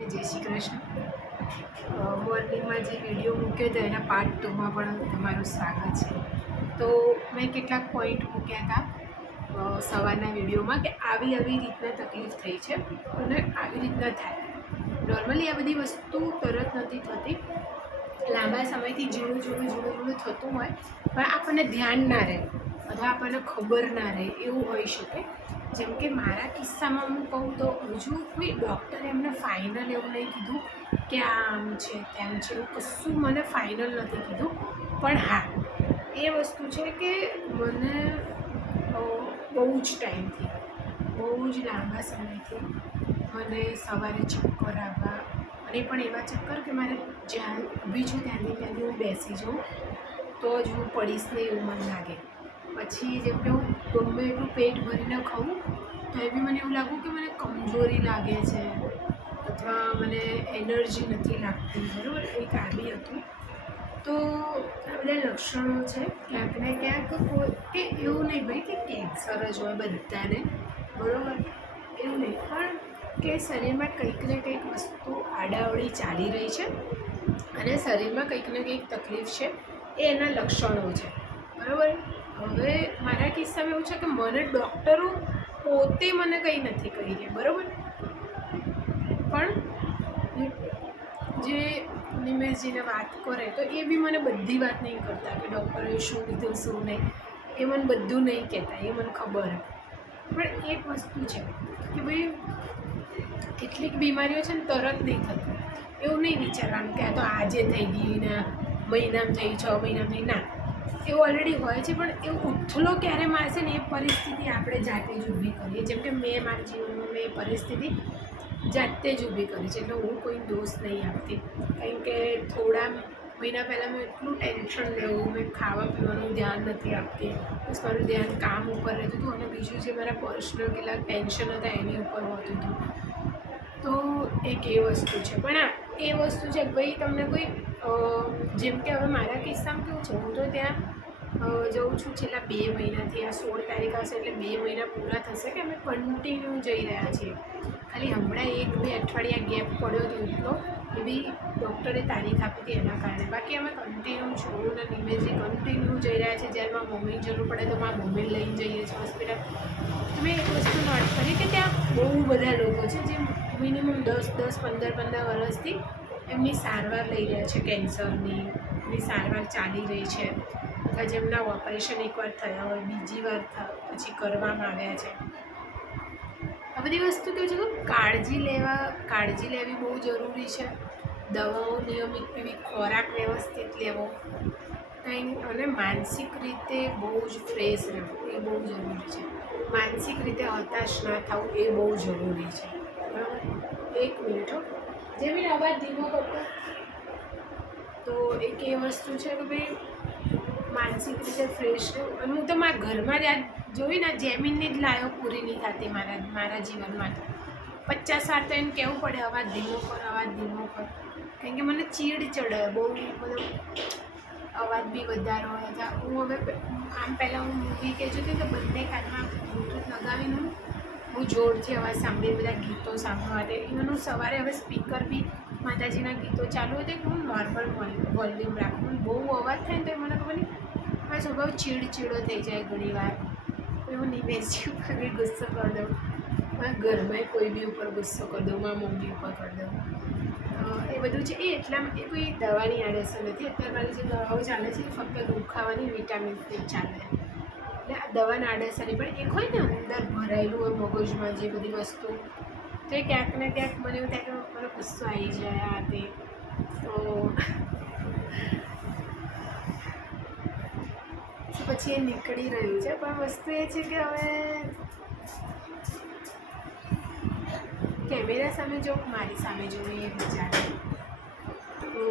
જય શ્રી કૃષ્ણ। મોર્નિંગમાં જે વિડીયો મૂક્યો હતો એના પાર્ટ 2માં પણ તમારું સ્વાગત છે। તો મેં કેટલાક પોઈન્ટ મૂક્યા હતા સવારના વિડીયોમાં કે આવી રીતના તકલીફ થઈ છે અને આવી રીતના થાય। નોર્મલી આ બધી વસ્તુ તરત નથી થતી, લાંબા સમયથી ઝીણું થતું હોય, પણ આપણને ધ્યાન ના રહે અથવા આપણને ખબર ના રહે એવું હોઈ શકે। જેમ કે મારા કિસ્સામાં હું કહું તો હજુ કોઈ ડૉક્ટરે એમને ફાઇનલ એવું નહીં કીધું કે આ આમ છે તેમ છે, એવું કશું મને ફાઇનલ નથી કીધું। પણ હા, એ વસ્તુ છે કે મને બહુ જ ટાઈમથી, બહુ જ લાંબા સમયથી મને સવારે ચક્કર આવવા, અને પણ એવા ચક્કર કે મારે જ્યાં ઊભી છું ત્યાંથી હું બેસી જાઉં તો જ હું પડીશ નહીં એવું મને લાગે। પછી જેમ કે હું ગમે એટલું પેટ ભરીને ખાઉં તો એ બી મને એવું લાગું કે મને કમજોરી લાગે છે અથવા મને એનર્જી નથી લાગતી, બરાબર, એક આ બી હતું। તો આ બધા લક્ષણો છે ક્યાંક ને ક્યાંક કે એવું નહીં ભાઈ કે કેન્સર જ હોય બધાને, બરાબર, એવું નહીં, પણ કે શરીરમાં કંઈક ને કંઈક વસ્તુ આડાઅવળી ચાલી રહી છે અને શરીરમાં કંઈક ને કંઈક તકલીફ છે, એ એના લક્ષણો છે, બરાબર। હવે મારા કિસ્સામાં એવું છે કે મને ડૉક્ટરો પોતે મને કંઈ નથી કહી રહ્યા, બરાબર, પણ જે નિમેશજીને વાત કરે તો એ બી મને બધી વાત નહીં કરતા કે ડૉક્ટરે શું કીધું શું નહીં, એ મને બધું નહીં કહેતા, એ મને ખબર છે। પણ એક વસ્તુ છે કે ભાઈ કેટલીક બીમારીઓ છે ને તરત નહીં થતી, એવું નહીં વિચારવાનું કે આ તો આજે થઈ ગઈ ને મહિનામાં થઈ, 6 મહિનામાં થઈ, ના, એવું ઓલરેડી હોય છે, પણ એવું ઉથલો ક્યારે મારશે ને એ પરિસ્થિતિ આપણે જાતે જ ઊભી કરીએ। જેમ કે મેં મારા જીવનમાં મેં એ પરિસ્થિતિ જાતે જ ઊભી કરી છે, એટલે હું કોઈ દોષ નહીં આપતી, કારણ કે થોડા મહિના પહેલાં મેં એટલું ટેન્શન લેવું, મેં ખાવા પીવાનું ધ્યાન નથી આપતી, બસ મારું ધ્યાન કામ ઉપર રહેતું હતું અને બીજું જે મારા પર્સનલ કેટલાક ટેન્શન હતા એની ઉપર હોતું હતું। તો એક એ વસ્તુ છે, પણ આ એ વસ્તુ છે ભાઈ તમને કોઈ જેમ કે હવે મારા કિસ્સામાં કેવું છે, હું તો ત્યાં જઉં છું છેલ્લા 2 મહિનાથી, આ 16 તારીખ આવશે એટલે 2 મહિના પૂરા થશે કે અમે કન્ટિન્યુ જઈ રહ્યા છીએ। ખાલી હમણાં 1-2 અઠવાડિયા ગેપ પડ્યો હતો એટલો, એ બી ડૉક્ટરે તારીખ આપી હતી એના કારણે, બાકી અમે કન્ટિન્યુ છું અને નિમેશજી કન્ટિન્યુ જઈ રહ્યા છે। જ્યારે મારા મમ્મીની જરૂર પડે તો મારા મમ્મીને લઈને જઈએ છીએ હોસ્પિટલ। મેં એક વસ્તુ નોટ કરી કે ત્યાં બહુ બધા લોકો છે જે મિનિમમ 10-15 વર્ષથી એમની સારવાર લઈ રહ્યા છે, કેન્સરની એમની સારવાર ચાલી રહી છે, અથવા જેમના ઓપરેશન એકવાર થયા હોય, બીજી વાર પછી કરવામાં આવ્યા છે। આ બધી વસ્તુ કેવું છે કે કાળજી લેવી બહુ જરૂરી છે। દવાઓ નિયમિત પીવી, ખોરાક વ્યવસ્થિત લેવો, અને માનસિક રીતે બહુ જ ફ્રેશ રહેવું એ બહુ જરૂરી છે। માનસિક રીતે હતાશ ના થવું એ બહુ જરૂરી છે, બરાબર। 1 મિનિટ હો, જેવી અવાજ ધીમો કરતો, તો એક એ વસ્તુ છે કે ભાઈ માનસિક રીતે ફ્રેશ રહેવું। અને હું તો મારા ઘરમાં જ જોઈ ને જેમીનની જ લાયો પૂરી નહીં થતી મારા જીવનમાં, તો 50 વાર તો એને કહેવું પડે અવાજ ધીમો કર, કારણ કે મને ચીડ ચડે બહુ, મતલબ અવાજ બી વધારે હોય અથવા હું હવે આમ પહેલાં હું મૂવી કે જોતી તો બંને કાનમાં બ્લૂટૂથ લગાવીને હું જોરથી અવાજ સાંભળીને બધા ગીતો સાંભળવા દે, ઇવન હું સવારે હવે સ્પીકર બી માતાજીના ગીતો ચાલુ હોય તો હું નોર્મલ વોલ્યુમ રાખું, બહુ અવાજ થાય ને તો મને ખબર નહીં મારો સ્વભાવ ચીડચીડો થઈ જાય ઘણી વાર, હું નિમેશજી ઉપર બી ગુસ્સો કરી દઉં, મારા ઘરમાં કોઈ બી ઉપર ગુસ્સો કરી દઉં, મારા મમ્મી ઉપર કરી દઉં, એ બધું છે। એ એટલામાં એ કોઈ દવાની આડઅસર નથી, અત્યારે મારી જે દવાઓ ચાલે છે એ ફક્ત દુખાવાની વિટામિન્સની જ ચાલે, એટલે આ દવાના આડઅસર નહીં, પણ એક હોય ને અંદર ભરાયેલું હોય મગજમાં જે બધી વસ્તુ, તો એ ક્યાંક ને ક્યાંક મને એવું થાય કે મને ગુસ્સો આવી જાય આ તે, તો પછી એ નીકળી રહ્યું છે। પણ વસ્તુ એ છે કે હવે કેમેરા સામે જો મારી સામે જોઉં એ વિચારે, તો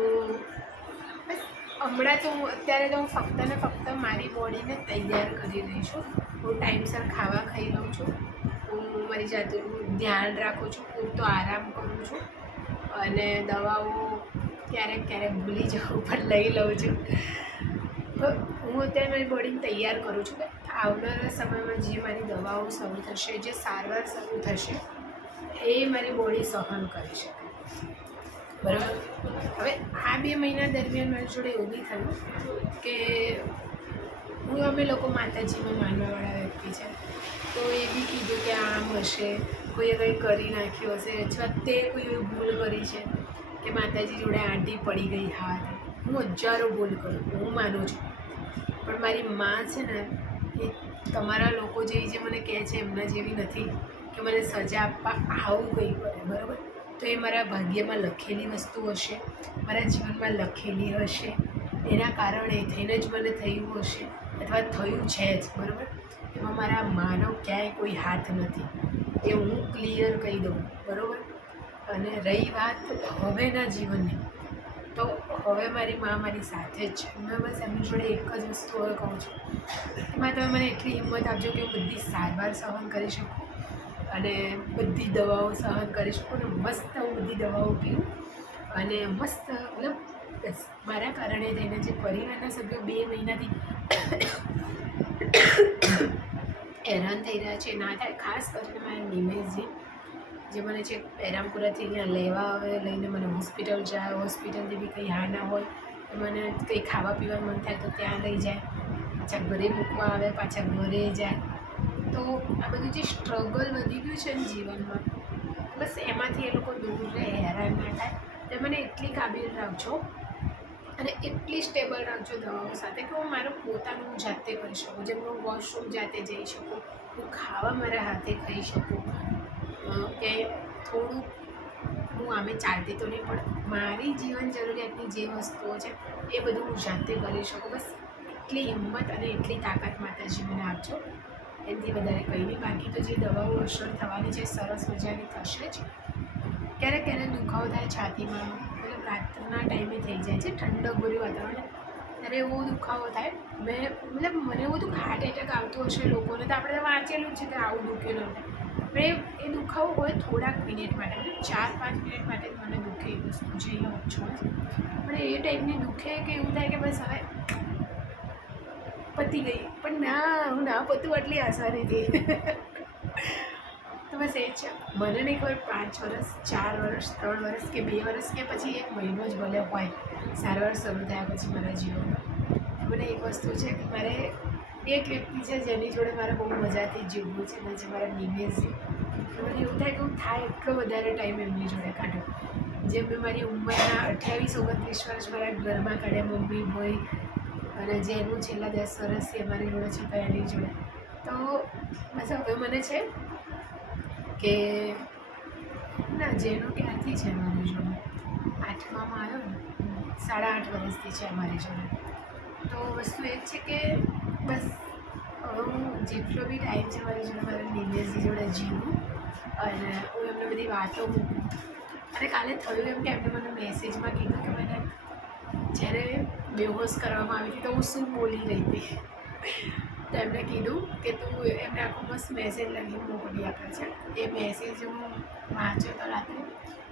બસ હમણાં તો અત્યારે તો હું ફક્ત ને ફક્ત મારી બોડીને તૈયાર કરી રહી છું। હું ટાઈમસર ખાવા ખાઈ લઉં છું, હું મારી જાતનું ધ્યાન રાખું છું, પૂરતો આરામ કરું છું, અને દવાઓ ક્યારેક ભૂલી જાઉં પણ લઈ લઉં છું। તો હું અત્યારે મારી બોડીને તૈયાર કરું છું કે આવનારા સમયમાં જે મારી દવાઓ શરૂ થશે, જે સારવાર શરૂ થશે, એ મારી બોડી સહન કરી શકે। બરાબર. હવે આ 2 મહિના દરમિયાન મારી જોડે એવું બી થયું કે અમે લોકો માતાજીમાં માનવાવાળા વ્યક્તિ છે, તો એ બી કીધું કે આમ હશે, કોઈએ કંઈ કરી નાખ્યું હશે, અથવા તે કોઈ એવી ભૂલ કરી છે કે માતાજી જોડે આંટી પડી ગઈ હાથ. હું હજારો ભૂલ કરું, હું માનું છું, પણ મારી માં છે ને એ તમારા લોકો જે મને કહે છે એમના જેવી નથી કે મને સજા આપવા આવું કંઈ કરે. બરાબર. તો એ મારા ભાગ્યમાં લખેલી વસ્તુ હશે, મારા જીવનમાં લખેલી હશે, એના કારણે થઈને જ મને થયું હશે અથવા થયું છે જ. બરાબર. એમાં મારા માનો ક્યાંય કોઈ હાથ નથી, એ હું ક્લિયર કહી દઉં. બરાબર. અને રહી વાત હવેના જીવનની, તો હવે મારી મા મારી સાથે જ છે. મેં બસ એમની જોડે એક જ વસ્તુ હવે કહું છું, એમાં તમે મને એટલી હિંમત આપજો કે હું બધી સારવાર સહન કરી શકું અને બધી દવાઓ સહન કરી શકું અને મસ્ત હું બધી દવાઓ પીવું અને મસ્ત મતલબ બસ મારા કારણે થઈને જે પરિવારના સભ્યો 2 મહિનાથી હેરાન થઈ રહ્યા છે ના થાય. ખાસ કરીને મારા નિમેશજી જે મને છે પેરામપુરાથી અહીંયા લેવા આવે, લઈને મને હોસ્પિટલ જાય, હોસ્પિટલથી બી કંઈ હા ના હોય તો મને કંઈ ખાવા પીવાનું મન થાય તો ત્યાં લઈ જાય, પાછા ઘરે મૂકવા આવે, પાછા ઘરે જાય. તો આ બધું જે સ્ટ્રગલ વધી ગયું છે ને જીવનમાં, બસ એમાંથી એ લોકો દૂર રહે, હેરાન ના થાય. તે મને એટલી કાબિલ રાખજો અને એટલી સ્ટેબલ રાખજો દવાઓ સાથે કે હું મારું પોતાનું જાતે કરી શકું, જેમ હું વોશરૂમ જાતે જઈ શકું, હું ખાવા મારા હાથે ખાઈ શકું, કે થોડું હું આમે ચાલતી તો નહીં પણ મારી જીવન જરૂરિયાતની જે વસ્તુઓ છે એ બધું હું જાતે કરી શકું. બસ એટલી હિંમત અને એટલી તાકાત માતાજી મને આપજો, એનાથી વધારે કંઈ નહીં. બાકી તો જે દવાઓ અસર થવાની છે સરસ મજાની થશે જ. ક્યારેક ક્યારેક દુખાવો થાય છાતીમાં, મતલબ રાતના ટાઈમે થઈ જાય છે, ઠંડકભર્યું વાતાવરણ ત્યારે એવો દુખાવો થાય. મતલબ મને એવું હતું કે હાર્ટ એટેક આવતું હશે લોકોને, તો આપણે વાંચેલું જ છે કે આવું દુખેલું થાય. પણ એ દુખાવો હોય થોડાક મિનિટ માટે, મતલબ 4-5 મિનિટ માટે જ મને દુખે એ વસ્તુ છે અહીંયા વચ્ચોમાં જ. પણ એ ટાઈપની દુખે કે એવું થાય કે બસ હવે પતી ગઈ, પણ ના હું ના પતું આટલી આસાનીથી. તો બસ એ જ છે. મને નહીં ખબર 5 વર્ષ, 4 વર્ષ, 3 વર્ષ કે 2 વર્ષ કે પછી 1 મહિનો જ ભલે હોય સારવાર શરૂ થયા પછી મારા જીવનમાં. મને એક વસ્તુ છે કે મારે એક વ્યક્તિ છે જેની જોડે મારે બહુ મજાથી જીવવું છે, ને જે મારા નિમેશજી. મને એવું થાય કે હું થાય એટલો વધારે ટાઈમ એમની જોડે કાઢું. જેમ મેં મારી ઉંમરના 28-29 વર્ષ મારા ઘરમાં કાઢ્યા, મમ્મી ભાઈ અને જેનું છેલ્લા 10 વર્ષથી અમારી જોડે છે તો એની જોડે. તો બસ હવે મને છે કે ના, જેનું ક્યારથી છે અમારી જોડે, 8મામાં આવ્યો ને, 8.5 વર્ષથી છે અમારી જોડે. તો વસ્તુ એ જ છે કે બસ હવે હું જેટલો બી ટાઈમ છે મારી જોડે મારા નિમેશજી જોડે જીવું અને હું એમને બધી વાતો મૂકું. અને કાલે થયું એમ કે એમને મને મેસેજમાં કીધું કે મને જ્યારે બેહોશ કરવામાં આવી હતી તો હું શું બોલી રહી હતી. તો એમણે કીધું કે તું, એમને આખો મસ્ત મેસેજ લખીને મોકલી આપે છે. એ મેસેજ હું વાંચ્યો તો રાત્રે,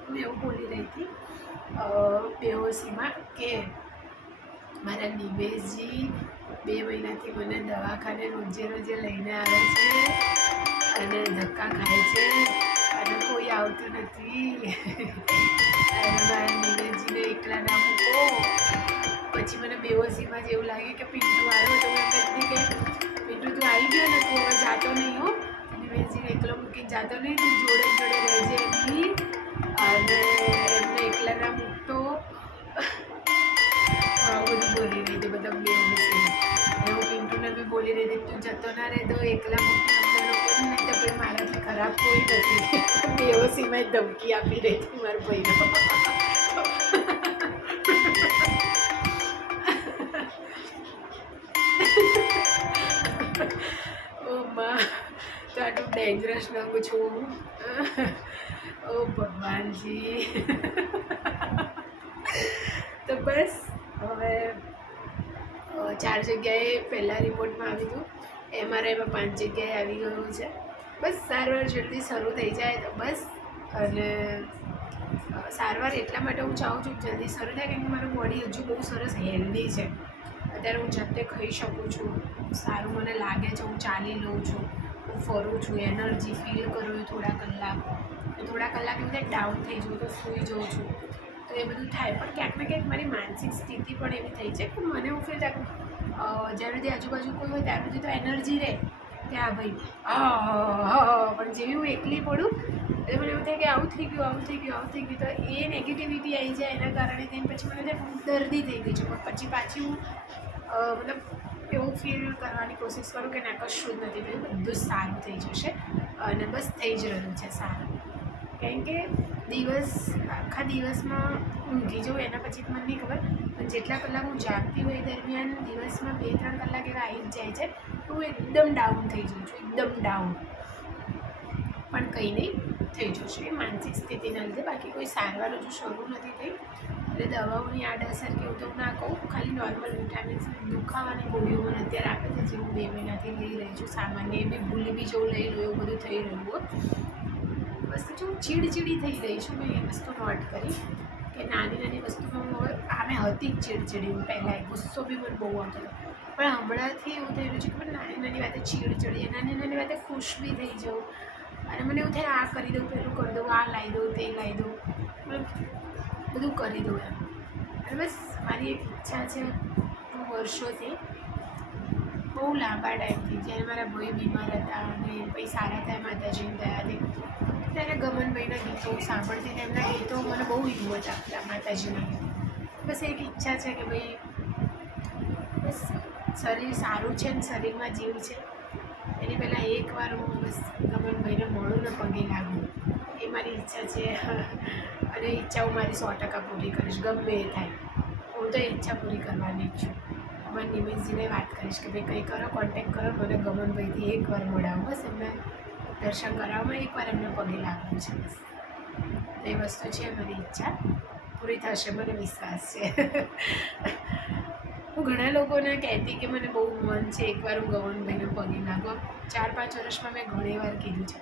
હું એવું બોલી રહી હતી બેહોશીમાં કે મારા નિમેશજી 2 મહિનાથી મને દવાખાને રોજે રોજે લઈને આવે છે અને ધક્કા ખાય છે અને કોઈ આવતું નથી. અને મારા નિમેશજીને એકલા ના મૂકો. પછી મને બેહોશીમાં જેવું લાગે કે પિન્ટુ આવ્યો તો હું કહેતી કે પિન્ટુ તું આવી ગયો ને, તું હવે જાતો નહીં હો, નિમેશજીને એકલો મૂકીને જાતો નહીં, તું જોડે જોડે રહેજે એમની અને એમને એકલા ના મૂકતો. આવું બધું બોલી રહી હતી, મતલબ બેહોશી. અને હું પિન્ટુને બી બોલી રહી હતી તું જતો ના રહેતો, એકલા મૂકતો તમને લોકોને, નહીં તો ભાઈ મારાથી ખરાબ કોઈ નથી. બેહોશીમાં જ ધમકી આપી રહી હતી મારા ભાઈનો. ઓ માં, તો આટલું ડેન્જરસ રંગ છું. ઓ ભગવાનજી. તો બસ હવે 4 જગ્યાએ પહેલાં રિપોર્ટમાં આવી ગયું, MRIમાં 5 જગ્યાએ આવી ગયું છે. બસ સારવાર જલ્દી શરૂ થઈ જાય તો બસ. અને સારવાર એટલા માટે હું ચાહું છું જલ્દી શરૂ થાય કેમ કે મારું બોડી હજુ બહુ સરસ હેલ્ધી છે. અત્યારે હું જાતે ખાઈ શકું છું, સારું મને લાગે છે, હું ચાલી લઉં છું, હું ફરું છું, એનર્જી ફીલ કરું છું થોડા કલાક એવું થાય ડાઉન થઈ જાઉં તો સૂઈ જાઉં છું. તો એ બધું થાય. પણ ક્યાંક ને ક્યાંક મારી માનસિક સ્થિતિ પણ એવી થઈ છે કે મને એવું ફીલ થાય જ્યારે બધી આજુબાજુ કોઈ હોય ત્યારે બધી તો એનર્જી રહે કે હા ભાઈ પણ જેવી હું એકલી પડું એટલે મને એવું થાય કે આવું થઈ ગયું તો એ નેગેટિવિટી આવી જાય એના કારણે થઈને પછી મને દર્દી થઈ ગઈ છું. પણ પછી પાછી હું મતલબ એવું ફીલ કરવાની કોશિશ કરું કે ના કશું જ નથી થયું, બધું જ સારું થઈ જશે અને બસ થઈ જ રહ્યું છે સારું. કારણ કે આખા દિવસમાં ઊંઘી જાઉં એના પછી મને નહીં ખબર, પણ જેટલા કલાક હું જાગતી હોય એ દરમિયાન દિવસમાં 2-3 કલાક એવા આવી જ જાય છે તો હું એકદમ ડાઉન થઈ જાઉં છું, એકદમ ડાઉન. પણ કંઈ નહીં, થઈ જશે એ માનસિક સ્થિતિના લીધે, બાકી કોઈ સારવાર હજુ શરૂ નથી થઈ. એટલે દવાઓની આડઅસર કે એવું તો હું ના કહું, ખાલી નોર્મલ વિટામિન્સ દુખાવાની ગોળીઓ મને અત્યારે આપે છે જે હું 2 મહિનાથી લઈ રહી છું. સામાન્ય એ બી ભૂલી બી જવું લઈ લો એવું બધું થઈ રહ્યું હોય. વસ્તુ જો ચીડચીડી થઈ રહી છું, મેં એ વસ્તુ નોટ કરી કે નાની વસ્તુમાં હું હવે આમે હતી જ ચીડચીડી. હું પહેલાં ગુસ્સો બી મને બહુ આવતો હતો, પણ હમણાંથી એવું થઈ રહ્યું છે કે નાની વાતે ચીડચીડી, નાની વાતે ખુશ બી થઈ જાઉં અને મને એવું થાય આ કરી દઉં, પેલું કરી દઉં, આ લાવી દઉં, તે લાવી દઉં, બધું કરી દઉં એમ. અને બસ મારી એક ઈચ્છા છે, હું વર્ષોથી બહુ લાંબા ટાઈમથી જ્યારે મારા ભાઈ બીમાર હતા અને પછી સારા થયા માતાજીની દયાથી, ત્યારે ગમનભાઈના ગીતો હું સાંભળતી ને એમના ગીતો મને બહુ હિંમત આપતા માતાજીના ગીતો. બસ એક ઈચ્છા છે કે ભાઈ બસ શરીર સારું છે ને શરીરમાં જીવ છે એની પહેલાં એકવાર હું બસ ગમનભાઈને મળું ને પગે લાગું, એ મારી ઈચ્છા છે. અને ઈચ્છા હું મારી 100% પૂરી કરીશ, ગમે એ થાય. હું તો ઈચ્છા પૂરી કરવાની જ છું. મને નિમેશજીને વાત કરીશ કે ભાઈ કંઈ કરો, કોન્ટેક્ટ કરો, મને ગમનભાઈથી એકવાર મળાવો, બસ એમને દર્શન કરાવવામાં એકવાર એમને પગે લાગવું છે. બસ એ વસ્તુ છે મારી ઈચ્છા, પૂરી થશે, મને વિશ્વાસ છે. હું ઘણા લોકોને કહેતી કે મને બહુ મન છે એકવાર હું ગમનભાઈને પગે લાગવા. 4-5 વર્ષમાં મેં ઘણી વાર કીધું છે.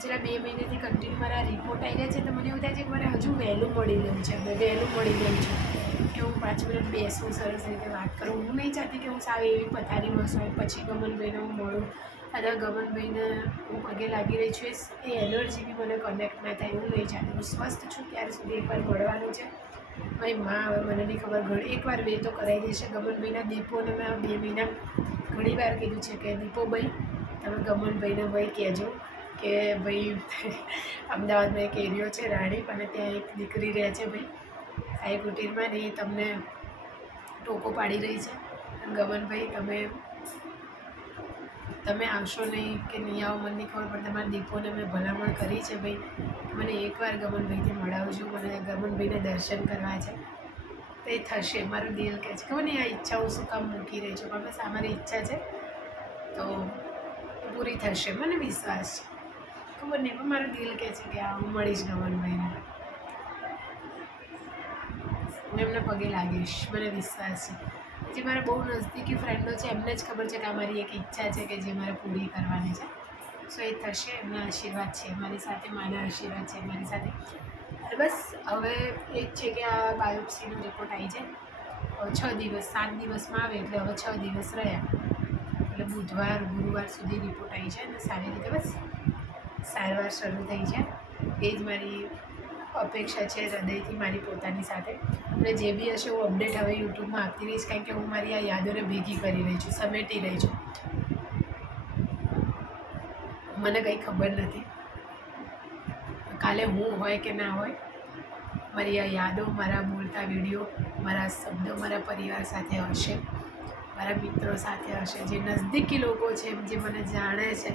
છેલ્લા 2 મહિનાથી કન્ટિન્યુ મારા રિપોર્ટ આવી રહ્યા છે તો મને એવું થાય છે કે મને હજુ વહેલું મળી ગયું છે, કે હું 5 મિનિટ બેસું, સરસ રીતે વાત કરું. હું નહીં ચાહતી કે હું સાવ એવી પથારીમાં છું પછી ગમનભાઈને હું મળું અથવા ગમનભાઈને હું પગે લાગી રહી છું એ એનર્જી બી મને કનેક્ટ ના થાય, હું નહીં ચાહતી. હું સ્વસ્થ છું ત્યાર સુધી એકવાર મળવાનું છે. ભાઈ હવે મને નહીં ખબર, એકવાર બે તો કરાવી દેશે. ગમનભાઈના દીપોને મેં 2 મહિના ઘણી વાર કીધું છે કે દીપોભાઈ તમે ગમનભાઈને ભાઈ કહેજો કે ભાઈ અમદાવાદમાં એક એરિયો છે રાણીપ અને ત્યાં એક દીકરી રહે છે ભાઈ સાઈ કુટીરમાં ને એ તમને ટોકો પાડી રહી છે. ગમનભાઈ તમે આવશો નહીં કે નહીં આવો મને નહીં ખબર, પણ તમારા દીપોને મેં ભલામણ કરી છે ભાઈ મને એકવાર ગમનભાઈથી મળાવજો, મને ગમનભાઈને દર્શન કરવા છે. તો એ થશે, મારું દિલ કહે છે. ખબર નહીં આ ઈચ્છા હું શું કામ મૂકી રહી છું, પણ બસ આ મારી ઈચ્છા છે તો પૂરી થશે, મને વિશ્વાસ છે. ખબર નહીં પણ મારું દિલ કહે છે કે આ હું મળીશ ગમનભાઈને, હું એમને પગે લાગીશ, મને વિશ્વાસ છે. જે મારા બહુ નજદીકી ફ્રેન્ડો છે એમને જ ખબર છે કે આ મારી એક ઈચ્છા છે કે જે મારે પૂરી કરવાની છે. સો એ થશે, એમના આશીર્વાદ છે મારી સાથે, મારા આશીર્વાદ છે મારી સાથે. અને બસ હવે એ જ છે કે આ બાયોપ્સીનો રિપોર્ટ આવી જાય 6 દિવસ, 7 દિવસમાં આવે એટલે હવે 6 દિવસ રહ્યા એટલે બુધવાર ગુરુવાર સુધી રિપોર્ટ આવી જાય અને સારી રીતે બસ સારવાર શરૂ થઈ જાય. એ જ મારી અપેક્ષા છે હૃદયથી મારી પોતાની સાથે. અને જે બી હશે હું અપડેટ હવે યુટ્યુબમાં આપતી રહીશ, કારણ કે હું મારી આ યાદોને ભેગી કરી રહી છું, સમેટી રહી છું. મને કંઈ ખબર નથી કાલે હું હોય કે ના હોય, મારી આ યાદો, મારા બોલતા વિડીયો, મારા શબ્દો મારા પરિવાર સાથે હશે, મારા મિત્રો સાથે હશે, જે નજદીકી લોકો છે જે મને જાણે છે,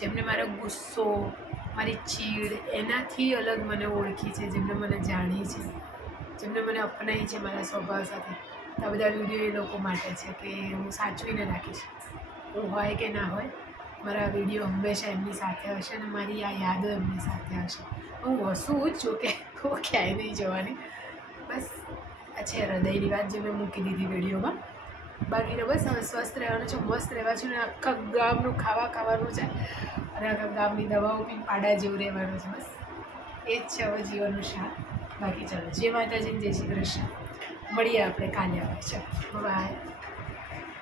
જેમને મારો ગુસ્સો, મારી ચીડ એનાથી અલગ મને ઓળખી છે, જેમને મને જાણી છે, જેમને મને અપનાવી છે મારા સ્વભાવ સાથે. તો આ બધા વિડીયો એ લોકો માટે છે કે હું સાચવીને રાખીશ. હું હોય કે ના હોય, મારા વિડીયો હંમેશા એમની સાથે હશે અને મારી આ યાદો એમની સાથે હશે. હું હસું જ છું કે હું ક્યાંય નહીં જવાની. બસ આ છે હૃદયની વાત જે મેં મૂકી દીધી વિડીયોમાં. બાકી તો બસ હવે સ્વસ્થ રહેવાનું છે, મસ્ત રહેવા છું ને આખા ગામનું ખાવાનું છે અને આખા ગામની દવાઓ પી પાડા જેવું રહેવાનું છે. બસ એ જ છે હવે જીવનનું શાક. બાકી ચાલો, જય માતાજી, જય શ્રી કૃષ્ણ. મળીએ આપણે કાલે આવે છે. બાય.